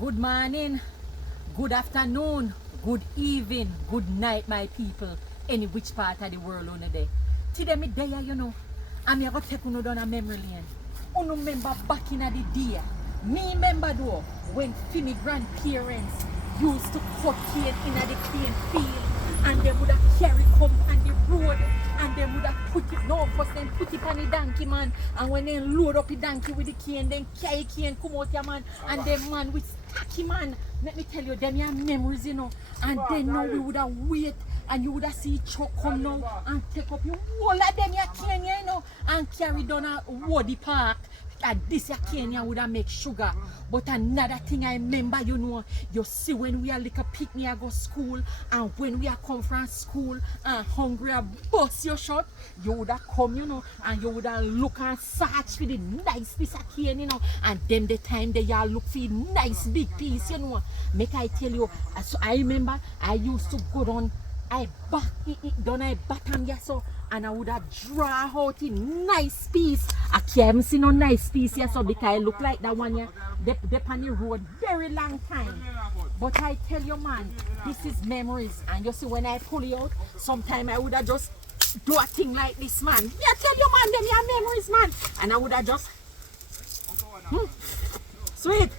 Good morning, good afternoon, good evening, good night, my people. Any which part of the world on there. Today me there, you know. I'm here to take you down a memory lane. You remember back in the day. Me remember though when my grandparents used to cut cane in the cane field and they would have carry come on the road and they would have put it, no, first then put it on the donkey man, and when they load up the donkey with the cane, then carry cane come out your man, and then man with stacky man. Let me tell you, them your memories, you know, and then now we would have wait and you would have see truck come now and take up your whole of them your cane, you know, and carry down a Woody Park. And this your Kenya would have make sugar. But another thing I remember, you know, you see when we are like a picnic, I go school, and when we are come from school and hungry, I bust your shot, you would have come, you know, and you would have look and search for the nice piece of cane, you know, and then the time they all look for the nice big piece, you know. Make I tell you, so I remember I used to go down, I back it down, I bottom, yes, so. And I would have draw out a nice piece. I can't see no nice piece here, so because I look like that one here. They on the road very long time. But I tell you, man, this is memories. And you see, when I pull it out, sometime I would have just do a thing like this, man. Yeah, I tell you, man, them your memories, man. And I would have just sweet.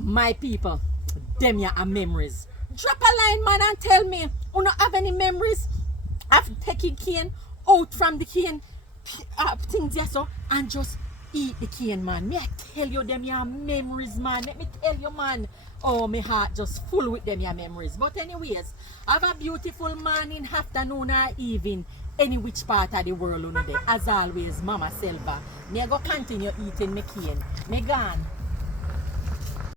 My people, them ya are memories. Drop a line, man, and tell me, you not have any memories of taking cane out from the cane things ya so and just eat the cane, man. Me I tell you, them ya memories, man. Let me tell you, man. Oh, my heart just full with them ya memories. But anyways, have a beautiful morning, afternoon, or evening. Any which part of the world you know there. As always, Mama Selva. Me I go continue eating my cane. Me gone.